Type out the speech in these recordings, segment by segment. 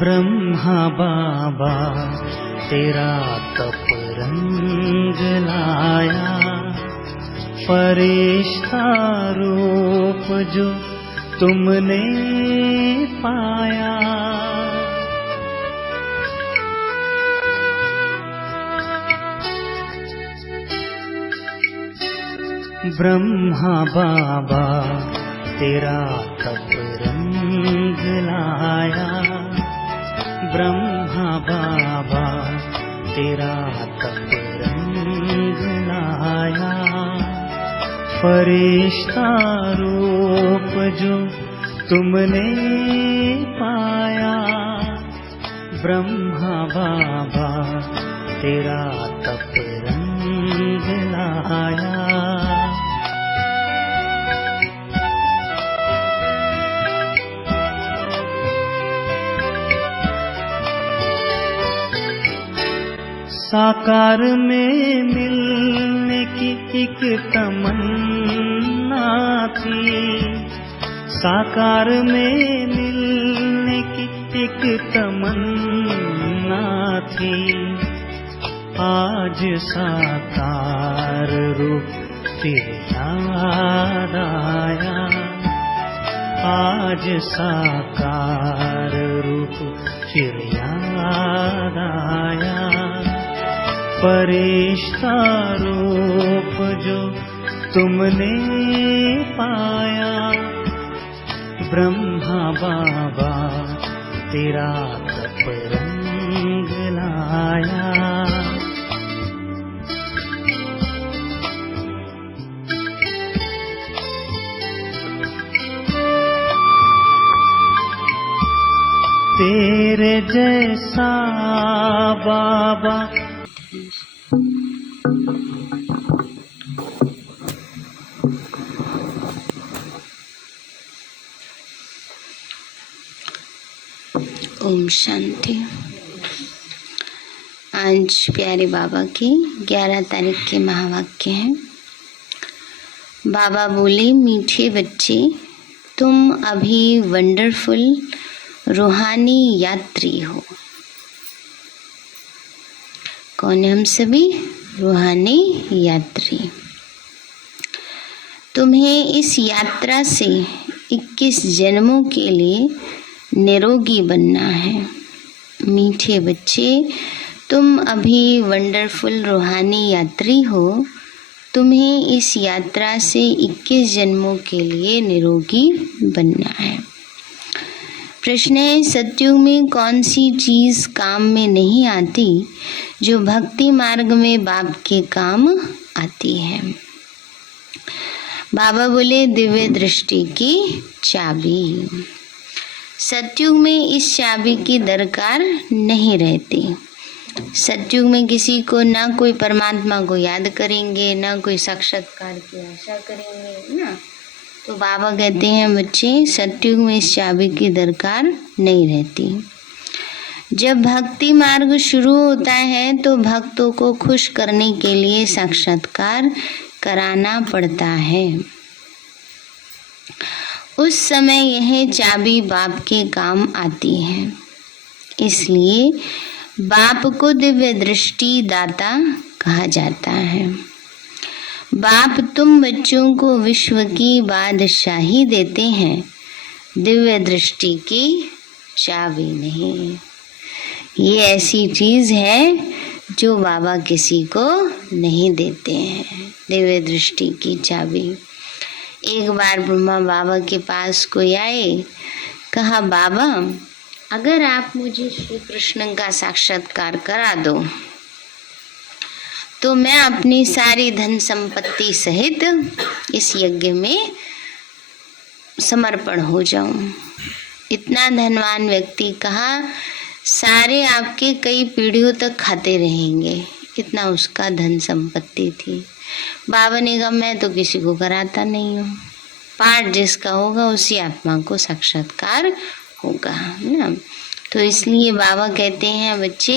ब्रह्मा बाबा तेरा तप रंग लाया, फरिश्ता रूप जो तुमने पाया। ब्रह्मा बाबा तेरा तप रंग लाया, ब्रह्मा बाबा तेरा तप रंग लाया, फरिश्ता रूप जो तुमने पाया। ब्रह्मा बाबा तेरा तप रंग लाया। साकार में मिलने की एक तमन्ना थी, साकार में मिलने की एक तमन्ना थी। आज साकार रूप फिर याद आया, आज साकार रूप फिर याद आया। फरिश्ता रूप जो तुमने पाया। ब्रह्मा बाबा तेरा तप रंग लाया। तेरे जैसा बाबा ओम शांति। आज प्यारे बाबा के 11 तारीख के महावाक्य हैं। बाबा बोले, मीठे बच्चे, तुम अभी वंडरफुल रूहानी यात्री हो। कौन है हम सभी? रूहानी यात्री। तुम्हें इस यात्रा से 21 जन्मों के लिए निरोगी बनना है। मीठे बच्चे, तुम अभी वंडरफुल रूहानी यात्री हो। तुम्हें इस यात्रा से 21 जन्मों के लिए निरोगी बनना है। प्रश्न है, सतयुग में कौन सी चीज़ काम में नहीं आती जो भक्ति मार्ग में बाप के काम आती है? बाबा बोले, दिव्य दृष्टि की चाबी। सतयुग में इस चाबी की दरकार नहीं रहती। सतयुग में किसी को ना कोई परमात्मा को याद करेंगे, ना कोई साक्षात्कार की आशा करेंगे ना। तो बाबा कहते हैं, बच्चे, सतयुग में इस चाबी की दरकार नहीं रहती। जब भक्ति मार्ग शुरू होता है तो भक्तों को खुश करने के लिए साक्षात्कार कराना पड़ता है। उस समय यह चाबी बाप के काम आती है। इसलिए बाप को दिव्य दृष्टि दाता कहा जाता है। बाप तुम बच्चों को विश्व की बादशाही देते हैं, दिव्य दृष्टि की चाबी नहीं। ये ऐसी चीज है जो बाबा किसी को नहीं देते हैं, दिव्य दृष्टि की चाबी। एक बार ब्रह्मा बाबा के पास कोई आए, कहा, बाबा, अगर आप मुझे श्री कृष्ण का साक्षात्कार करा दो तो मैं अपनी सारी धन संपत्ति सहित इस यज्ञ में समर्पण हो जाऊं। इतना धनवान व्यक्ति कहा, सारे आपके कई पीढ़ियों तक खाते रहेंगे, इतना उसका धन संपत्ति थी। बाबा ने कहा मैं तो किसी को कराता नहीं हूँ, पाठ जिसका होगा उसी आत्मा को साक्षात्कार होगा ना। तो इसलिए बाबा कहते हैं बच्चे,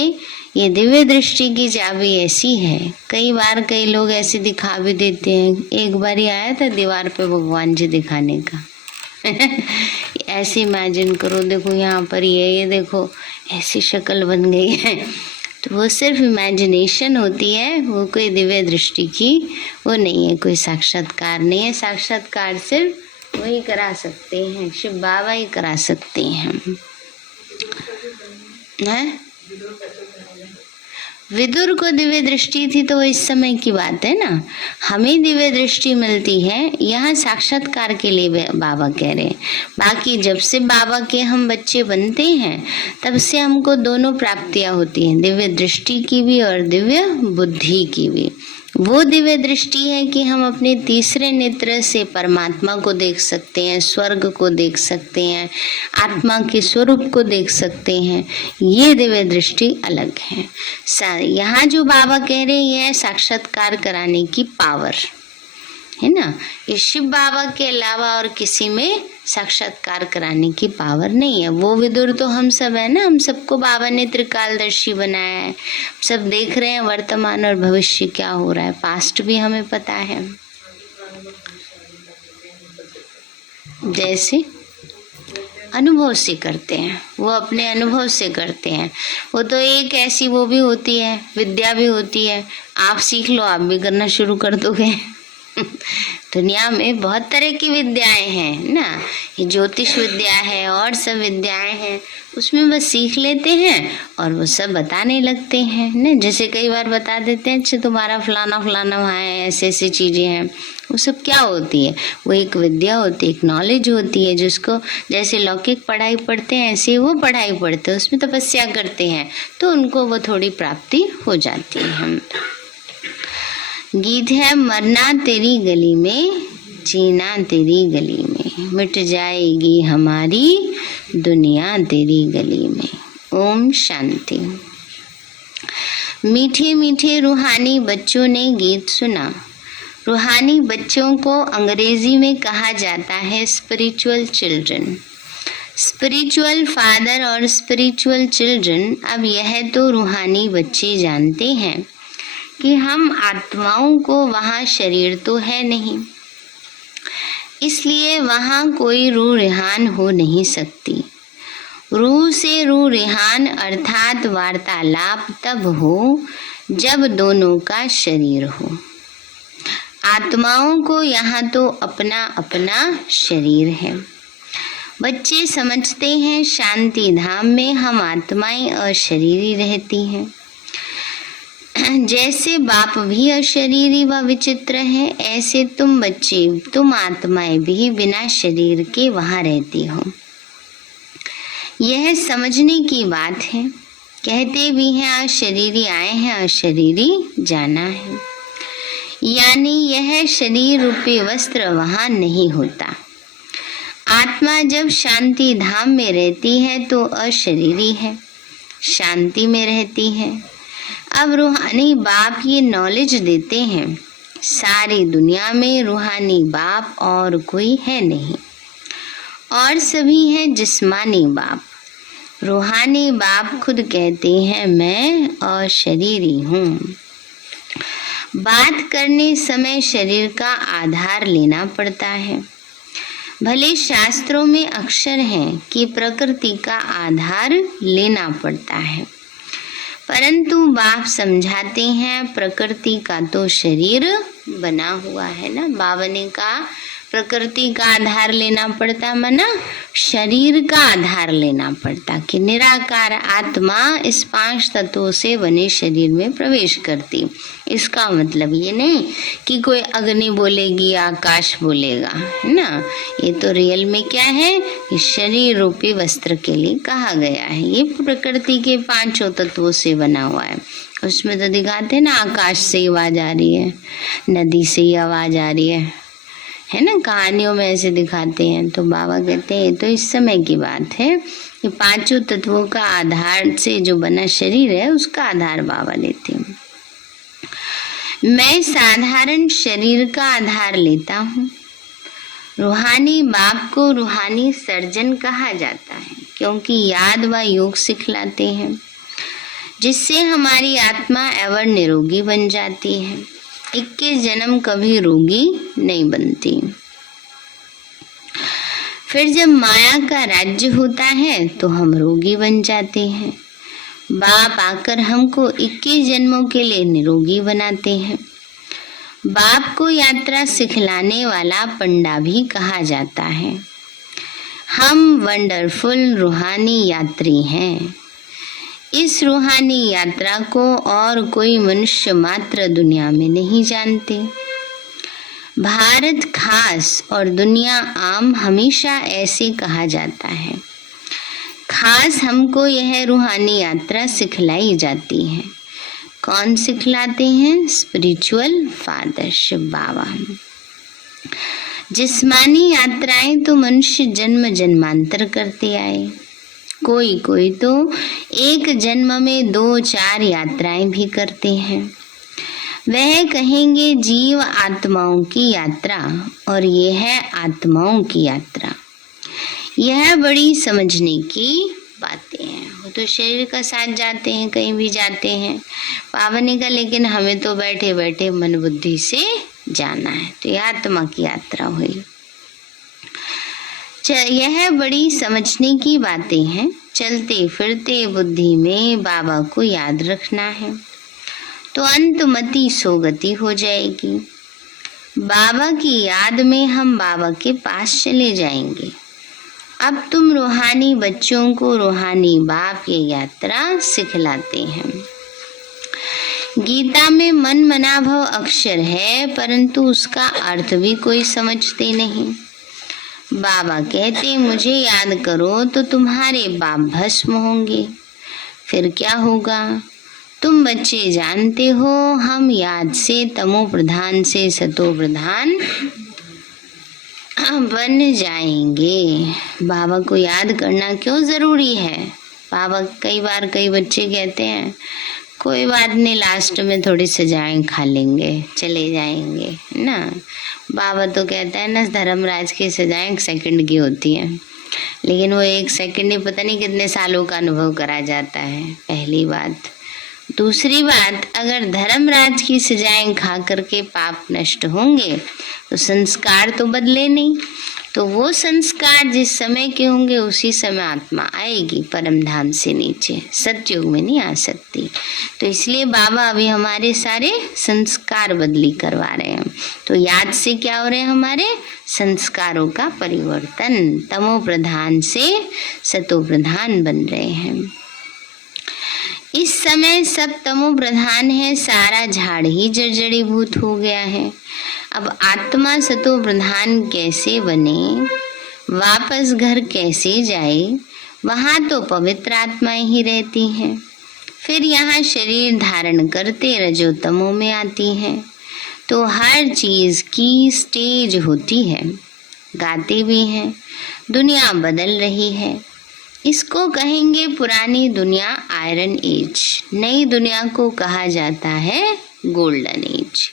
ये दिव्य दृष्टि की चाबी ऐसी है। कई बार कई लोग ऐसे दिखा भी देते हैं। एक बार ही आया था दीवार पे भगवान जी दिखाने का ऐसे इमेजिन करो, देखो यहाँ पर ये देखो ऐसी शक्ल बन गई है। तो वो सिर्फ इमेजिनेशन होती है, वो कोई दिव्य दृष्टि की वो नहीं है, कोई साक्षात्कार नहीं है। साक्षात्कार सिर्फ वही करा सकते हैं, शिव बाबा ही करा सकते हैं। विदुर को दिव्य दृष्टि थी तो वो इस समय की बात है ना। हमें दिव्य दृष्टि मिलती है यहाँ साक्षात्कार के लिए बाबा कह रहे हैं। बाकी जब से बाबा के हम बच्चे बनते हैं तब से हमको दोनों प्राप्तियां होती हैं, दिव्य दृष्टि की भी और दिव्य बुद्धि की भी। वो दिव्य दृष्टि है कि हम अपने तीसरे नेत्र से परमात्मा को देख सकते हैं, स्वर्ग को देख सकते हैं, आत्मा के स्वरूप को देख सकते हैं। ये दिव्य दृष्टि अलग है। यहाँ जो बाबा कह रहे हैं ये साक्षात्कार कराने की पावर है ना। ये शिव बाबा के अलावा और किसी में साक्षात्कार कराने की पावर नहीं है। वो विदुर तो हम सब है ना, हम सबको बाबा ने त्रिकालदर्शी बनाया है। सब देख रहे हैं वर्तमान और भविष्य क्या हो रहा है, पास्ट भी हमें पता है। जैसे अनुभव से करते हैं, वो अपने अनुभव से करते हैं। वो तो एक ऐसी वो भी होती है, विद्या भी होती है, आप सीख लो आप भी करना शुरू कर दोगे दुनिया में बहुत तरह की विद्याएं हैं ना, ये ज्योतिष विद्या है और सब विद्याएं हैं, उसमें बस सीख लेते हैं और वो सब बताने लगते हैं ना। जैसे कई बार बता देते हैं अच्छा तुम्हारा फलाना फलाना वहाँ है, ऐसे ऐसी चीजें हैं। वो सब क्या होती है, वो एक विद्या होती है, एक नॉलेज होती है, जिसको जैसे लौकिक पढ़ाई पढ़ते हैं ऐसे वो पढ़ाई पढ़ते हैं, उसमें तपस्या करते हैं तो उनको वो थोड़ी प्राप्ति हो जाती है। गीत है मरना तेरी गली में, जीना तेरी गली में, मिट जाएगी हमारी दुनिया तेरी गली में। ओम शांति। मीठे मीठे रूहानी बच्चों ने गीत सुना। रूहानी बच्चों को अंग्रेजी में कहा जाता है स्पिरिचुअल चिल्ड्रन। स्पिरिचुअल फादर और स्पिरिचुअल चिल्ड्रन। अब यह तो रूहानी बच्चे जानते हैं कि हम आत्माओं को वहाँ शरीर तो है नहीं, इसलिए वहाँ कोई रूह रिहान हो नहीं सकती। रूह से रूह रिहान अर्थात वार्तालाप तब हो जब दोनों का शरीर हो। आत्माओं को यहाँ तो अपना अपना शरीर है। बच्चे समझते हैं शांति धाम में हम आत्माएं अशरीरी रहती हैं। जैसे बाप भी अशरीरी व विचित्र है, ऐसे तुम बच्चे, तुम आत्माएं भी बिना शरीर के वहाँ रहती हो। यह समझने की बात है। कहते भी हैं अशरीरी आए हैं अशरीरी जाना है, यानी यह शरीर रूपी वस्त्र वहाँ नहीं होता। आत्मा जब शांति धाम में रहती है तो अशरीरी है, शांति में रहती है। अब रूहानी बाप ये नॉलेज देते हैं, सारी दुनिया में रूहानी बाप और कोई है नहीं, और सभी हैं जिस्मानी बाप। रूहानी बाप खुद कहते हैं मैं अशरीरी हूँ। बात करने समय शरीर का आधार लेना पड़ता है। भले शास्त्रों में अक्षर हैं कि प्रकृति का आधार लेना पड़ता है, परंतु बाप समझाते हैं प्रकृति का तो शरीर बना हुआ है ना। बाबा ने कहा प्रकृति का आधार लेना पड़ता, मना शरीर का आधार लेना पड़ता कि निराकार आत्मा इस 5 तत्वों से बने शरीर में प्रवेश करती। इसका मतलब ये नहीं कि कोई अग्नि बोलेगी आकाश बोलेगा, है ना। ये तो रियल में क्या है, ये शरीर रूपी वस्त्र के लिए कहा गया है। ये प्रकृति के 5 तत्वों से बना हुआ है। उसमें तो दिखाते हैं ना, आकाश से आवाज आ रही है, नदी से ही आवाज आ रही है है ना, कहानियों में ऐसे दिखाते हैं। तो बाबा कहते हैं तो इस समय की बात है कि पांचों तत्वों का आधार से जो बना शरीर है उसका आधार बाबा लेते हैं। मैं साधारण शरीर का आधार लेता हूँ। रूहानी बाप को रूहानी सर्जन कहा जाता है क्योंकि याद व योग सिखलाते हैं, जिससे हमारी आत्मा एवं निरोगी बन जाती है। 21 जन्म कभी रोगी नहीं बनती। फिर जब माया का राज्य होता है तो हम रोगी बन जाते हैं। बाप आकर हमको 21 जन्मों के लिए निरोगी बनाते हैं। बाप को यात्रा सिखलाने वाला पंडा भी कहा जाता है। हम वंडरफुल रूहानी यात्री हैं। इस रूहानी यात्रा को और कोई मनुष्य मात्र दुनिया में नहीं जानते। भारत खास और दुनिया आम हमेशा ऐसे कहा जाता है। खास हमको यह रूहानी यात्रा सिखलाई जाती है। कौन सिखलाते हैं? स्पिरिचुअल फादर शिव बाबा। जिस्मानी यात्राएं तो मनुष्य जन्म जन्मांतर करते आए। कोई तो एक जन्म में 2-4 यात्राएं भी करते हैं। वह कहेंगे जीव आत्माओं की यात्रा और ये है आत्माओं की यात्रा। यह बड़ी समझने की बातें हैं। वो तो शरीर का साथ जाते हैं, कहीं भी जाते हैं। बाबा ने कहा लेकिन हमें तो बैठे बैठे मन बुद्धि से जाना है, तो यह आत्मा की यात्रा हुई। यह बड़ी समझने की बातें हैं। चलते फिरते बुद्धि में बाबा को याद रखना है तो अंतमति सोगति हो जाएगी। बाबा की याद में हम बाबा के पास चले जाएंगे। अब तुम रूहानी बच्चों को रूहानी बाप की यात्रा सिखलाते हैं। गीता में मन मना भव अक्षर है, परंतु उसका अर्थ भी कोई समझते नहीं। बाबा कहते मुझे याद करो तो तुम्हारे बाप भस्म होंगे। फिर क्या होगा? तुम बच्चे जानते हो, हम याद से तमो प्रधान से सतो प्रधान बन जाएंगे। बाबा को याद करना क्यों जरूरी है? बाबा कई बच्चे कहते हैं कोई बात नहीं, लास्ट में थोड़ी सजाएं खा लेंगे, चले जाएंगे, है ना। बाबा तो कहता है ना, धर्मराज की सजाएं 1 सेकंड की होती हैं, लेकिन वो 1 सेकंड ही पता नहीं कितने सालों का अनुभव करा जाता है। पहली बात। दूसरी बात, अगर धर्मराज की सजाएं खा करके पाप नष्ट होंगे तो संस्कार तो बदले नहीं। तो वो संस्कार जिस समय के होंगे उसी समय आत्मा आएगी परम धाम से नीचे, सतयुग में नहीं आ सकती। तो इसलिए बाबा अभी हमारे सारे संस्कार बदली करवा रहे हैं। तो याद से क्या हो रहे हैं? हमारे संस्कारों का परिवर्तन, तमो प्रधान से सतो प्रधान बन रहे हैं। इस समय सब तमो प्रधान है, सारा झाड़ ही जर्जरीभूत हो गया है। अब आत्मा सतो प्रधान कैसे बने, वापस घर कैसे जाए? वहाँ तो पवित्र आत्माएं ही रहती हैं। फिर यहाँ शरीर धारण करते रजोतमो में आती हैं। तो हर चीज की स्टेज होती है। गाते भी हैं, दुनिया बदल रही है। इसको कहेंगे पुरानी दुनिया आयरन एज, नई दुनिया को कहा जाता है गोल्डन एज,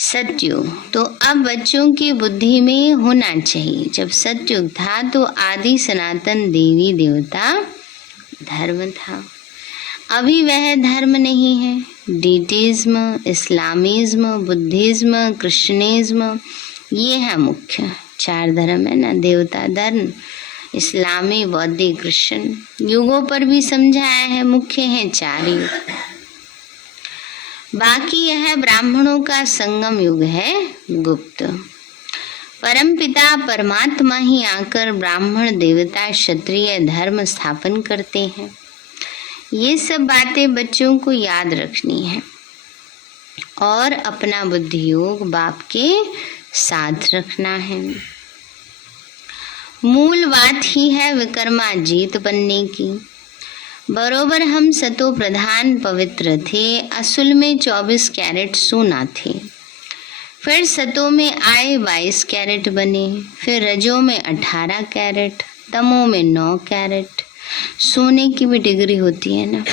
सतयुग। तो अब बच्चों की बुद्धि में होना चाहिए, जब सतयुग था तो आदि सनातन देवी देवता धर्म था। अभी वह धर्म नहीं है। डीटिज्म, इस्लामिज्म, बुद्धिज्म, कृष्णिज्म, ये है मुख्य 4 धर्म है ना, देवता धर्म, इस्लामी, बौद्धिक, कृष्ण। युगों पर भी समझाया है, मुख्य है 4 युग। बाकी यह ब्राह्मणों का संगम युग है, गुप्त। परमपिता परमात्मा ही आकर ब्राह्मण, देवता, क्षत्रिय धर्म स्थापन करते हैं। ये सब बातें बच्चों को याद रखनी है और अपना बुद्धि योग बाप के साथ रखना है। मूल बात ही है विक्रमाजीत बनने की। बरोबर हम सतो प्रधान पवित्र थे, असल में 24 कैरेट सोना थे। फिर सतों में आए 22 कैरेट बने, फिर रजों में 18 कैरेट, तमों में 9 कैरेट। सोने की भी डिग्री होती है ना,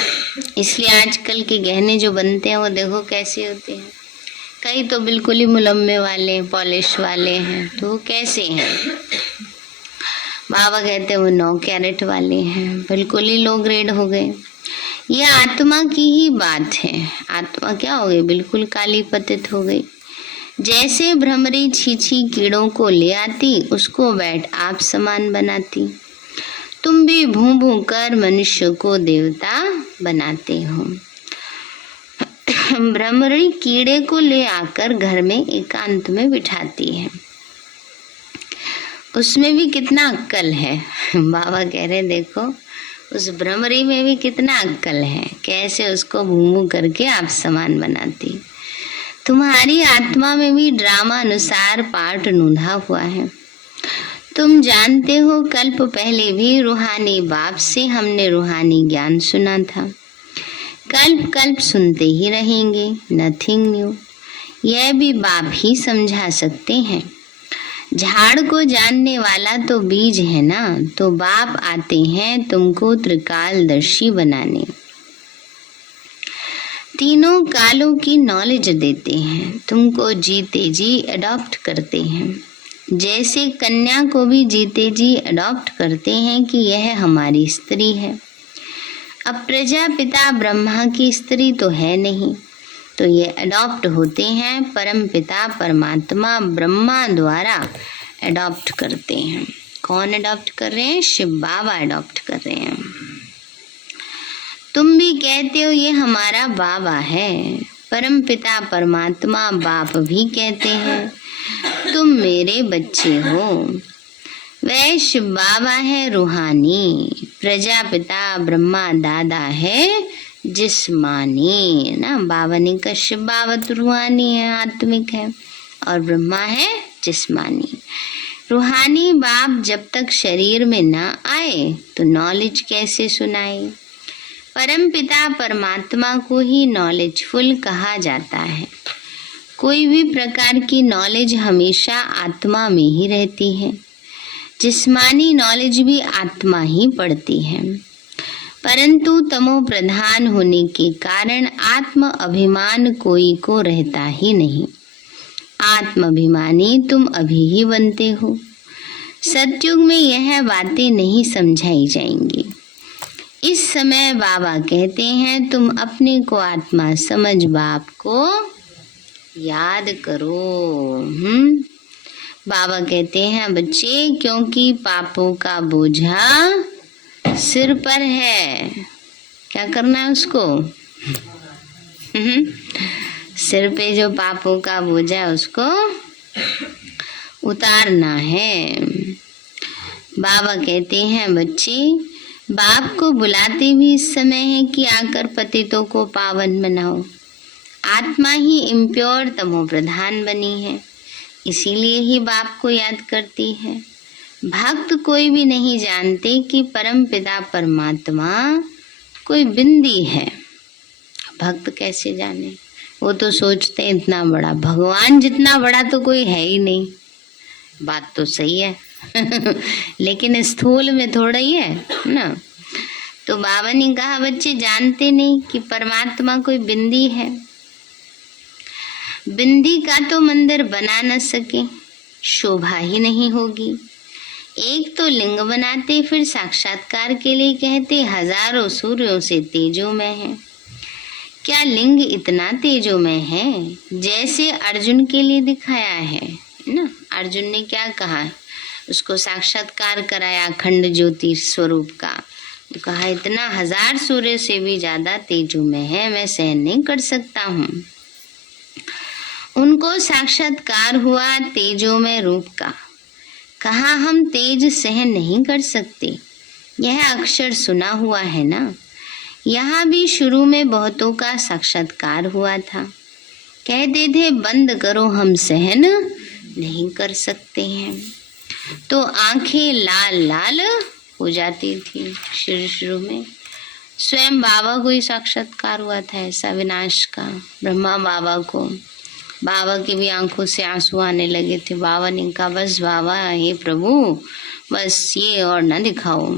इसलिए आजकल के गहने जो बनते हैं वो देखो कैसे होते हैं। कई तो बिल्कुल ही मुलम्मे वाले, पॉलिश वाले हैं, तो वो कैसे हैं? बाबा कहते हैं वो 9 कैरेट वाले हैं, बिल्कुल ही लो ग्रेड हो गए। ये आत्मा की ही बात है। आत्मा क्या हो गई? बिल्कुल काली पतित हो गई। जैसे भ्रमरी छीछी कीड़ों को ले आती, उसको बैठ आप समान बनाती। तुम भी भूं भूं कर मनुष्य को देवता बनाते हो। भ्रमरी कीड़े को ले आकर घर में एकांत में बिठाती है, उसमें भी कितना अक्कल है। बाबा कह रहे देखो उस भ्रमरी में भी कितना अक्कल है, कैसे उसको भूं भूं करके आप समान बनाती। तुम्हारी आत्मा में भी ड्रामा अनुसार पाठ नूंधा हुआ है। तुम जानते हो कल्प पहले भी रूहानी बाप से हमने रूहानी ज्ञान सुना था। कल्प कल्प सुनते ही रहेंगे, नथिंग न्यू। यह भी बाप ही समझा सकते हैं। झाड़ को जानने वाला तो बीज है ना, तो बाप आते हैं तुमको त्रिकालदर्शी बनाने। तीनों कालों की नॉलेज देते हैं, तुमको जीते जी अडॉप्ट करते हैं। जैसे कन्या को भी जीते जी अडॉप्ट करते हैं कि यह हमारी स्त्री है। अब प्रजापिता ब्रह्मा की स्त्री तो है नहीं, तो ये अडॉप्ट होते हैं, परम पिता परमात्मा ब्रह्मा द्वारा अडॉप्ट करते हैं। कौन अडॉप्ट कर रहे हैं? शिव बाबा अडॉप्ट कर रहे हैं। तुम भी कहते हो ये हमारा बाबा है, परम पिता परमात्मा बाप भी कहते हैं तुम मेरे बच्चे हो। वह शिव बाबा है रूहानी, प्रजापिता ब्रह्मा दादा है जिस्मानी ना। बाबा ने कहा शिव बाबा तो रूहानी है, आत्मिक है, और ब्रह्मा है जिस्मानी। रूहानी बाप जब तक शरीर में ना आए तो नॉलेज कैसे सुनाए? परम पिता परमात्मा को ही नॉलेजफुल कहा जाता है। कोई भी प्रकार की नॉलेज हमेशा आत्मा में ही रहती है। जिस्मानी नॉलेज भी आत्मा ही पढ़ती है, परंतु तमो प्रधान होने के कारण आत्म अभिमान कोई को रहता ही नहीं। आत्म अभिमानी तुम अभी ही बनते हो। सतयुग में यह बातें नहीं समझाई जाएंगी। इस समय बाबा कहते हैं तुम अपने को आत्मा समझ बाप को याद करो। बाबा कहते हैं बच्चे, क्योंकि पापों का बोझा सिर पर है। क्या करना है उसको? सिर पे जो पापों का बोझा है उसको उतारना है। बाबा कहते हैं बच्चे, बाप को बुलाते भी इस समय है कि आकर पतितों को पावन बनाओ। आत्मा ही इम्प्योर तमो प्रधान बनी है, इसीलिए ही बाप को याद करती है। भक्त कोई भी नहीं जानते कि परम पिता परमात्मा कोई बिंदी है। भक्त कैसे जाने? वो तो सोचते हैं इतना बड़ा, भगवान जितना बड़ा तो कोई है ही नहीं। बात तो सही है लेकिन स्थूल में थोड़ा ही है ना। तो बाबा ने कहा बच्चे जानते नहीं कि परमात्मा कोई बिंदी है। बिंदी का तो मंदिर बना न सके, शोभा ही नहीं होगी। एक तो लिंग बनाते, फिर साक्षात्कार के लिए कहते हजारों सूर्यों से तेजोमय है। क्या लिंग इतना तेजोमय है जैसे अर्जुन के लिए दिखाया है ना? अर्जुन ने क्या कहा? उसको साक्षात्कार कराया अखंड ज्योति स्वरूप का, तो कहा इतना 1000 सूर्य से भी ज्यादा तेजोमय है, मैं सहन नहीं कर सकता हूँ। उनको साक्षात्कार हुआ तेजोमय रूप का, कहा हम तेज सहन नहीं कर सकते। यह अक्षर सुना हुआ है ना। यहाँ भी शुरू में बहुतों का साक्षात्कार हुआ था, कहते थे बंद करो हम सहन नहीं कर सकते हैं, तो आंखें लाल लाल हो जाती थी। शुरू में स्वयं बाबा को ही साक्षात्कार हुआ था ऐसा विनाश का, ब्रह्मा बाबा को। बाबा की भी आंखों से आंसू आने लगे थे। बाबा ने कहा बस बाबा, हे प्रभु, बस ये और ना दिखाओ।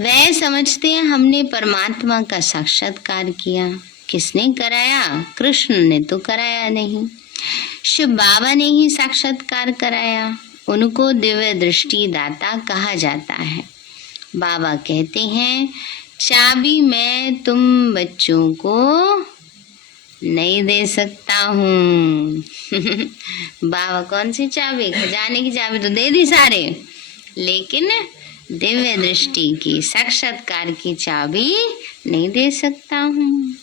वह समझते हैं हमने परमात्मा का साक्षात्कार किया। किसने कराया? कृष्ण ने तो कराया नहीं, शिव बाबा ने ही साक्षात्कार कराया। उनको दिव्य दृष्टि दाता कहा जाता है। बाबा कहते हैं चाबी मैं तुम बच्चों को नहीं दे सकता हूँ। बाबा कौन सी चाबी? खजाने की चाबी तो दे दी सारे, लेकिन दिव्य दृष्टि की, साक्षात्कार की चाबी नहीं दे सकता हूँ।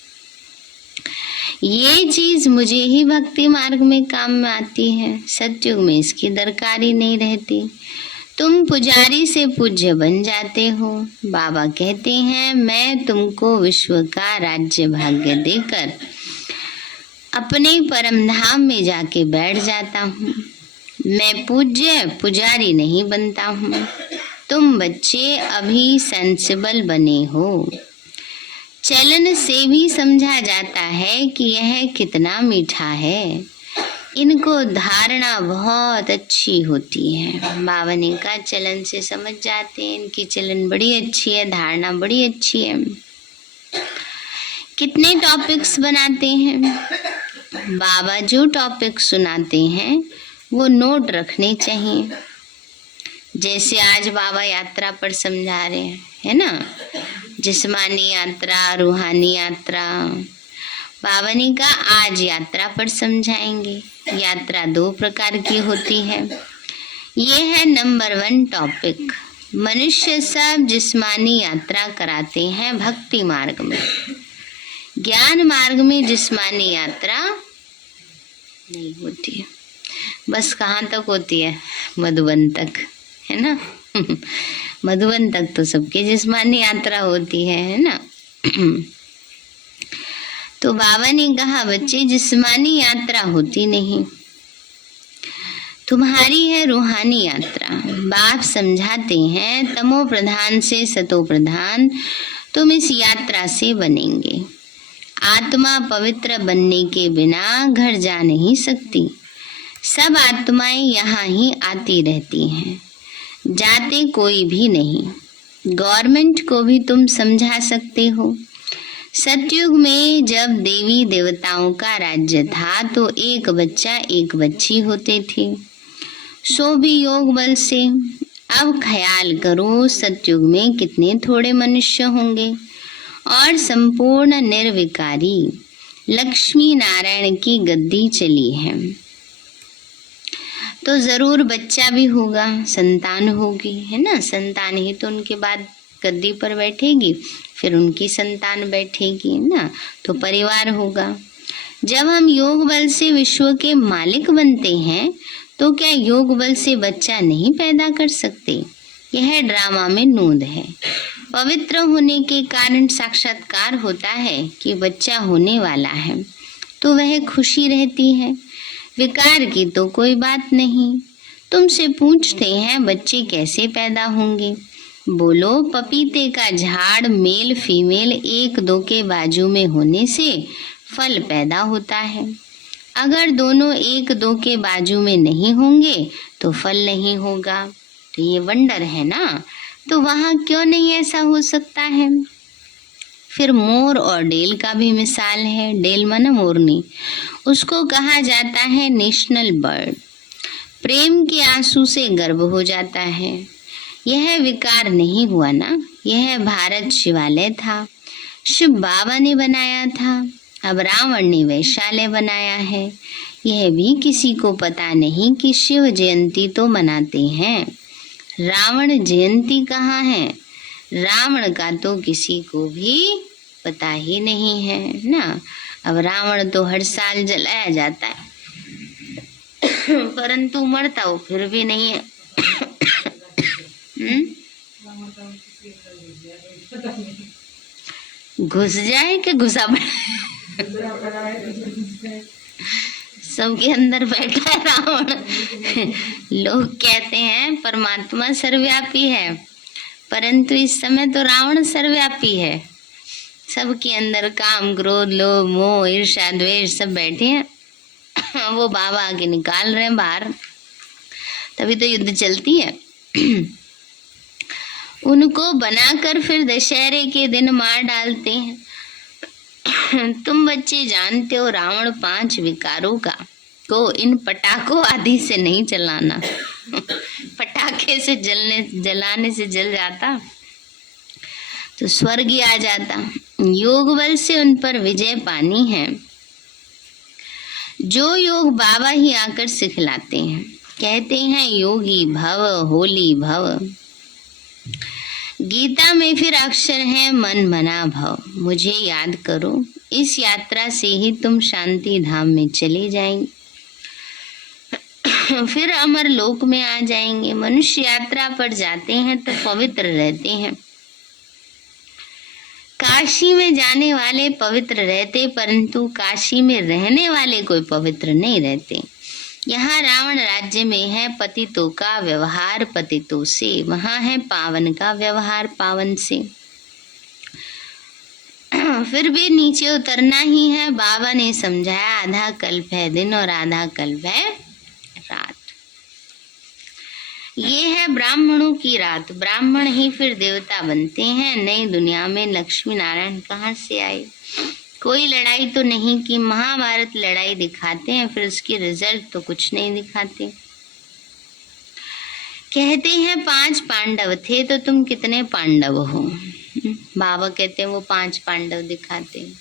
ये चीज मुझे ही भक्ति मार्ग में काम में आती है, सतयुग में इसकी दरकारी नहीं रहती। तुम पुजारी से पूज्य बन जाते हो। बाबा कहते हैं मैं तुमको विश्व का राज्य भाग्य देकर अपने परम धाम में जाके बैठ जाता हूँ। मैं पूज्य पुजारी नहीं बनता हूँ। तुम बच्चे अभी सेंसिबल बने हो। चलन से भी समझा जाता है कि यह कितना मीठा है। इनको धारणा बहुत अच्छी होती है। बाबा ने कहा चलन से समझ जाते हैं, इनकी चलन बड़ी अच्छी है, धारणा बड़ी अच्छी है। कितने टॉपिक्स बनाते हैं बाबा। जो टॉपिक सुनाते हैं वो नोट रखने चाहिए। जैसे आज बाबा यात्रा पर समझा रहे हैं, है ना, जिस्मानी यात्रा, रूहानी यात्रा। बाबा ने कहा आज यात्रा पर समझाएंगे। यात्रा 2 प्रकार की होती है। ये है नंबर 1 टॉपिक। मनुष्य सब जिस्मानी यात्रा कराते हैं भक्ति मार्ग में। ज्ञान मार्ग में जिस्मानी यात्रा नहीं होती है। बस कहाँ तक होती है? मधुबन तक, है ना। मधुबन तक तो सबकी जिस्मानी यात्रा होती है ना। तो बाबा ने कहा बच्चे जिस्मानी यात्रा होती नहीं, तुम्हारी है रूहानी यात्रा। बाप समझाते हैं तमो प्रधान से सतो प्रधान तुम इस यात्रा से बनेंगे। आत्मा पवित्र बनने के बिना घर जा नहीं सकती। सब आत्माएं यहाँ ही आती रहती हैं, जाते कोई भी नहीं। गवर्नमेंट को भी तुम समझा सकते हो। सतयुग में जब देवी देवताओं का राज्य था तो एक बच्चा एक बच्ची होते थे, सो भी योग बल से। अब ख्याल करो सतयुग में कितने थोड़े मनुष्य होंगे और संपूर्ण निर्विकारी लक्ष्मी नारायण की गद्दी चली है। तो जरूर बच्चा भी होगा, संतान होगी, है ना। संतान ही तो उनके बाद गद्दी पर बैठेगी, फिर उनकी संतान बैठेगी ना, तो परिवार होगा। जब हम योग बल से विश्व के मालिक बनते हैं तो क्या योग बल से बच्चा नहीं पैदा कर सकते? यह ड्रामा में नोंद है। पवित्र होने के कारण साक्षात्कार होता है कि बच्चा होने वाला है, तो वह खुशी रहती है। विकार की तो कोई बात नहीं। तुमसे पूछते हैं बच्चे कैसे पैदा होंगे? बोलो पपीते का झाड़ मेल फीमेल 1-2 के बाजू में होने से फल पैदा होता है। अगर दोनों 1-2 के बाजू में नहीं होंगे तो फल नहीं होगा। तो ये वंडर है ना। तो वहाँ क्यों नहीं ऐसा हो सकता है? फिर मोर और डेल का भी मिसाल है। डेल माना मोरनी, उसको कहा जाता है नेशनल बर्ड। प्रेम के आंसू से गर्भ हो जाता है। यह विकार नहीं हुआ ना। यह भारत शिवालय था, शिव बाबा ने बनाया था। अब रावण ने वैशाल्य बनाया है। यह भी किसी को पता नहीं कि शिव जयंती तो मनाते हैं, रावण जयंती कहाँ है। रावण का तो किसी को भी पता ही नहीं है ना। अब रावण तो हर साल जलाया जाता है परंतु मरता वो फिर भी नहीं है। घुस जाए कि घुसा पड़े, सबके अंदर बैठा है रावण। लोग कहते हैं परमात्मा सर्वव्यापी है, परंतु इस समय तो रावण सर्वव्यापी है। सबके अंदर काम, क्रोध, लोभ, मोह, ईर्ष्या, द्वेष सब बैठे हैं। वो बाबा आके निकाल रहे हैं बाहर, तभी तो युद्ध चलती है। उनको बनाकर फिर दशहरे के दिन मार डालते हैं। तुम बच्चे जानते हो रावण 5 विकारों का को इन पटाखों आदि से नहीं चलाना। पटाखे से जलाने से जल जाता तो स्वर्ग ही आ जाता। योग बल से उन पर विजय पानी है। जो योग बाबा ही आकर सिखलाते हैं। कहते हैं योगी भव, होली भव। गीता में फिर अक्षर है मन मना भव। मुझे याद करो, इस यात्रा से ही तुम शांति धाम में चले जाएंगे, फिर अमर लोक में आ जाएंगे। मनुष्य यात्रा पर जाते हैं तो पवित्र रहते हैं। काशी में जाने वाले पवित्र रहते, परंतु काशी में रहने वाले कोई पवित्र नहीं रहते। यहाँ रावण राज्य में है पतितों का व्यवहार पतितों से, वहां है पावन का व्यवहार पावन से। फिर भी नीचे उतरना ही है। बाबा ने समझाया, आधा कल्प है दिन और आधा कल्प है रात। ये है ब्राह्मणों की रात। ब्राह्मण ही फिर देवता बनते हैं। नई दुनिया में लक्ष्मी नारायण कहाँ से आए? कोई लड़ाई तो नहीं की। महाभारत लड़ाई दिखाते हैं, फिर उसकी रिजल्ट तो कुछ नहीं दिखाते। कहते हैं 5 पांडव थे, तो तुम कितने पांडव हो? बाबा कहते हैं वो 5 पांडव दिखाते हैं।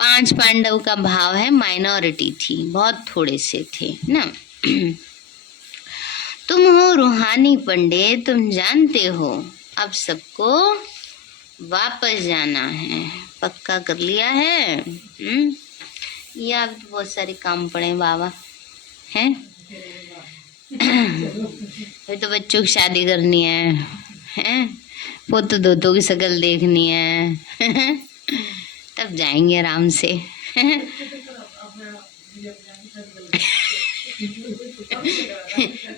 5 पांडव का भाव है माइनॉरिटी थी, बहुत थोड़े से थे ना। तुम हो रूहानी पंडित, तुम जानते हो अब सबको वापस जाना है। पक्का कर लिया है। या अब तो बहुत सारे काम पड़े बाबा हैं। अभी तो बच्चों की शादी करनी है, पोते दोतों की शक्ल देखनी है। तब जाएंगे आराम से।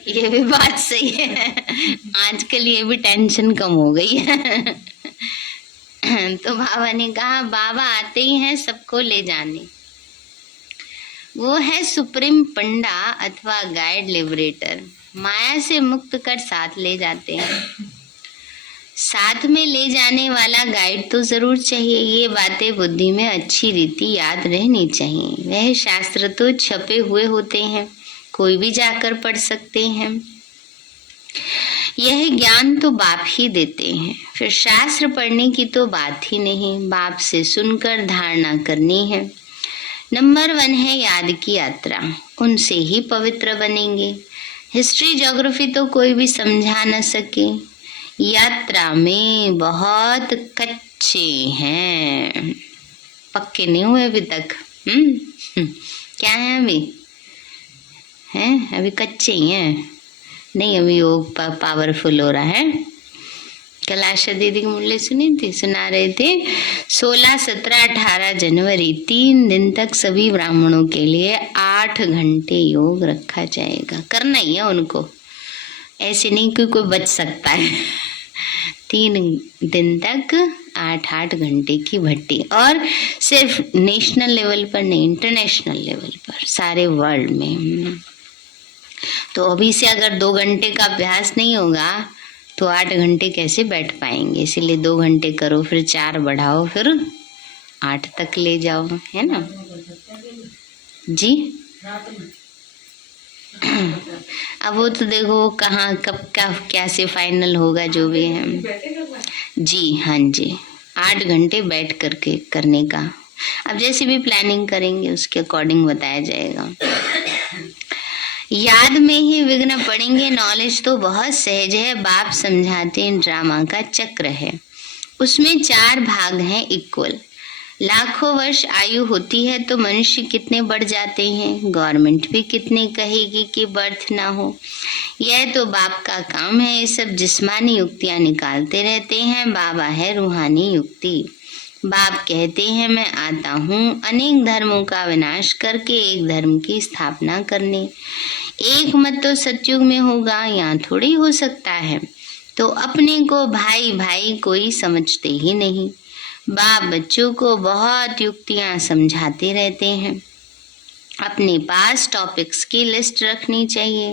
ये भी बात सही है। आजकल ये भी टेंशन कम हो गई है। तो बाबा ने कहा, बाबा आते ही हैं सबको ले जाने। वो है सुप्रीम पंडा अथवा गाइड लिबरेटर। माया से मुक्त कर साथ ले जाते हैं। साथ में ले जाने वाला गाइड तो जरूर चाहिए। ये बातें बुद्धि में अच्छी रीति याद रहनी चाहिए। वह शास्त्र तो छपे हुए होते हैं, कोई भी जाकर पढ़ सकते हैं। यह ज्ञान तो बाप ही देते हैं, फिर शास्त्र पढ़ने की तो बात ही नहीं। बाप से सुनकर धारणा करनी है। नंबर 1 है याद की यात्रा, उनसे ही पवित्र बनेंगे। हिस्ट्री ज्योग्राफी तो कोई भी समझा न सके। यात्रा में बहुत कच्चे हैं, पक्के नहीं हुए अभी तक। क्या है अभी? हैं अभी कच्चे ही हैं। नहीं, अभी योग पावरफुल हो रहा है। कल आशा दीदी की मुरली सुना रहे थे। 16, 17, 18 जनवरी 3 दिन तक सभी ब्राह्मणों के लिए 8 घंटे योग रखा जाएगा। करना ही है उनको, ऐसे नहीं कि कोई बच सकता है। 3 दिन तक 8 घंटे की भट्टी, और सिर्फ नेशनल लेवल पर नहीं, इंटरनेशनल लेवल पर, सारे वर्ल्ड में। तो अभी से अगर 2 घंटे का अभ्यास नहीं होगा तो 8 घंटे कैसे बैठ पाएंगे? इसीलिए 2 घंटे करो, फिर 4 बढ़ाओ, फिर 8 तक ले जाओ, है ना जी। अब वो तो देखो कहाँ कब का कैसे फाइनल होगा, जो भी है जी। हाँ जी, 8 घंटे बैठ करके करने का। अब जैसे भी प्लानिंग करेंगे उसके अकॉर्डिंग बताया जाएगा। याद में ही विघ्न पड़ेंगे। नॉलेज तो बहुत सहज है, बाप समझाते हैं ड्रामा का चक्र है। उसमें 4 भाग हैं इक्वल। लाखों वर्ष आयु होती है तो मनुष्य कितने बढ़ जाते हैं। गवर्नमेंट भी कितने कहेगी कि बर्थ ना हो। यह तो बाप का काम है। ये सब जिस्मानी युक्तियां निकालते रहते हैं। बाबा है रूहानी युक्ति। बाप कहते हैं मैं आता हूँ अनेक धर्मों का विनाश करके एक धर्म की स्थापना करने। एक मत तो सतयुग में होगा, यहाँ थोड़ी हो सकता है। तो अपने को भाई भाई कोई समझते ही नहीं। बाप बच्चों को बहुत युक्तियां समझाते रहते हैं। अपने पास टॉपिक्स की लिस्ट रखनी चाहिए।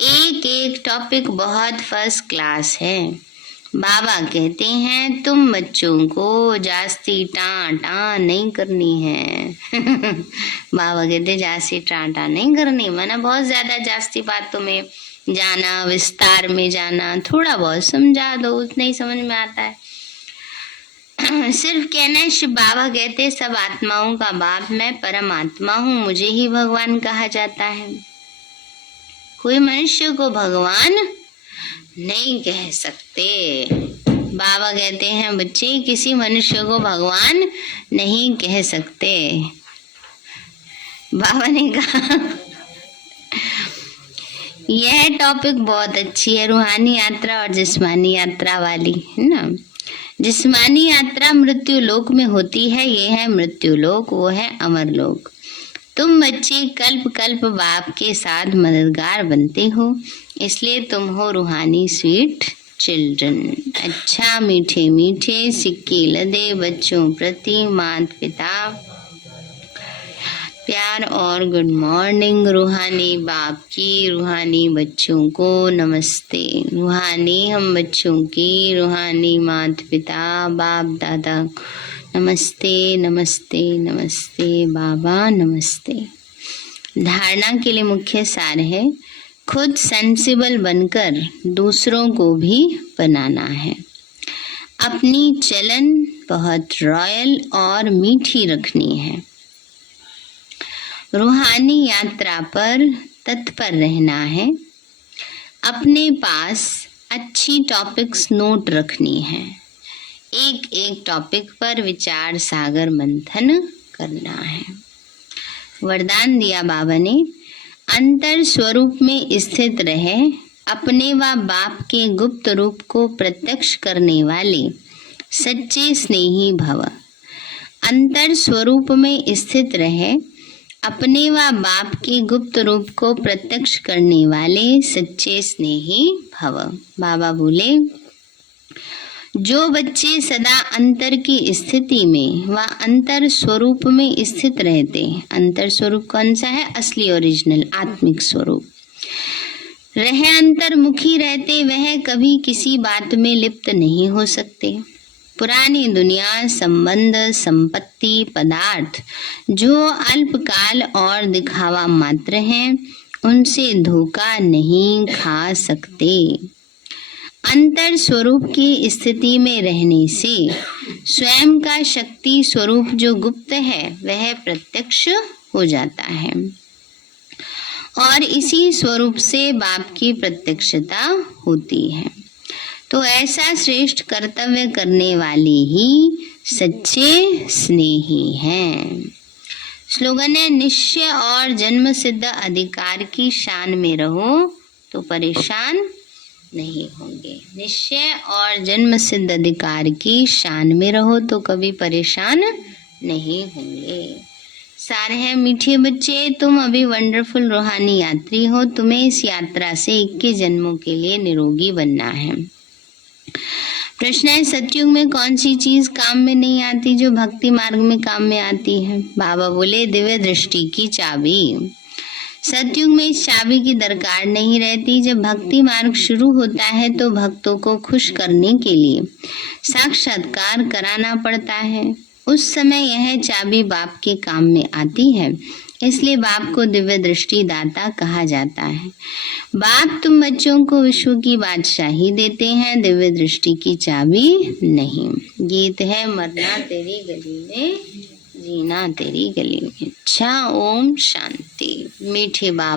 एक एक टॉपिक बहुत फर्स्ट क्लास है। बाबा कहते हैं तुम बच्चों को जास्ती टाँ नहीं करनी है। बाबा कहते जास्ती टाँ नहीं करनी, माना बहुत ज्यादा जास्ती बातों में जाना, विस्तार में जाना, थोड़ा बहुत समझा दो, उतना ही समझ में आता है। सिर्फ कहना है। शिव बाबा कहते सब आत्माओं का बाप मैं परमात्मा हूँ, मुझे ही भगवान कहा जाता है। कोई मनुष्य को भगवान नहीं कह सकते। बाबा कहते हैं बच्चे किसी मनुष्य को भगवान नहीं कह सकते। बाबा ने कहा यह टॉपिक बहुत अच्छी है, रूहानी यात्रा और जिस्मानी यात्रा वाली, है ना। जिस्मानी यात्रा मृत्यु लोक में होती है, ये है मृत्यु लोक, वो है अमर लोक। तुम बच्चे कल्प कल्प बाप के साथ मददगार बनते हो, इसलिए तुम हो रूहानी स्वीट चिल्ड्रन। अच्छा मीठे मीठे सिक्के लदे बच्चों प्रति माता पिता प्यार और गुड मॉर्निंग। रूहानी बाप की रूहानी बच्चों को नमस्ते। रूहानी हम बच्चों की रूहानी माता पिता बाप दादा नमस्ते नमस्ते नमस्ते। बाबा नमस्ते। धारणा के लिए मुख्य सार है खुद सेंसिबल बनकर दूसरों को भी बनाना है। अपनी चलन बहुत रॉयल और मीठी रखनी है। रूहानी यात्रा पर तत्पर रहना है। अपने पास अच्छी टॉपिक्स नोट रखनी है। एक एक टॉपिक पर विचार सागर मंथन करना है। वरदान दिया बाबा ने अंतर स्वरूप में स्थित रहे, अपने व बाप के गुप्त रूप को प्रत्यक्ष करने वाले सच्चे स्नेही भव। अंतर स्वरूप में स्थित रहे, अपने व बाप के गुप्त रूप को प्रत्यक्ष करने वाले सच्चे स्नेही भव। बाबा बोले जो बच्चे सदा अंतर की स्थिति में व अंतर स्वरूप में स्थित रहते हैं। अंतर स्वरूप कौन सा है? असली ओरिजिनल आत्मिक स्वरूप। रहे अंतर्मुखी रहते, वह कभी किसी बात में लिप्त नहीं हो सकते। पुरानी दुनिया, संबंध, संपत्ति, पदार्थ जो अल्पकाल और दिखावा मात्र हैं, उनसे धोखा नहीं खा सकते। अंतर स्वरूप की स्थिति में रहने से स्वयं का शक्ति स्वरूप जो गुप्त है वह प्रत्यक्ष हो जाता है और इसी स्वरूप से बाप की प्रत्यक्षता होती है। तो ऐसा श्रेष्ठ कर्तव्य करने वाले ही सच्चे स्नेही हैं। स्लोगन है निश्चय और जन्म सिद्ध अधिकार की शान में रहो तो परेशान नहीं होंगे। निश्चय और जन्म सिद्ध अधिकार की शान में रहो तो कभी परेशान नहीं होंगे। सारे हैं मीठे बच्चे, तुम अभी वंडरफुल रूहानी यात्री हो। तुम्हें इस यात्रा से 21 जन्मों के लिए निरोगी बनना है। प्रश्न है सतयुग में कौन सी चीज काम में नहीं आती जो भक्ति मार्ग में काम में आती है? बाबा बोले दिव्य दृष्टि की चाबी। सतयुग में इस चाबी की दरकार नहीं रहती। जब भक्ति मार्ग शुरू होता है तो भक्तों को खुश करने के लिए साक्षात्कार कराना पड़ता है। उस समय यह चाबी बाप के काम में आती है, इसलिए बाप को दिव्य दृष्टि दाता कहा जाता है। बाप तुम बच्चों को विश्व की बादशाही देते हैं, दिव्य दृष्टि की चाबी नहीं। गीत है मरना तेरी गली में, जीना तेरी गली में। अच्छा, ओम शांति। मीठे बाबा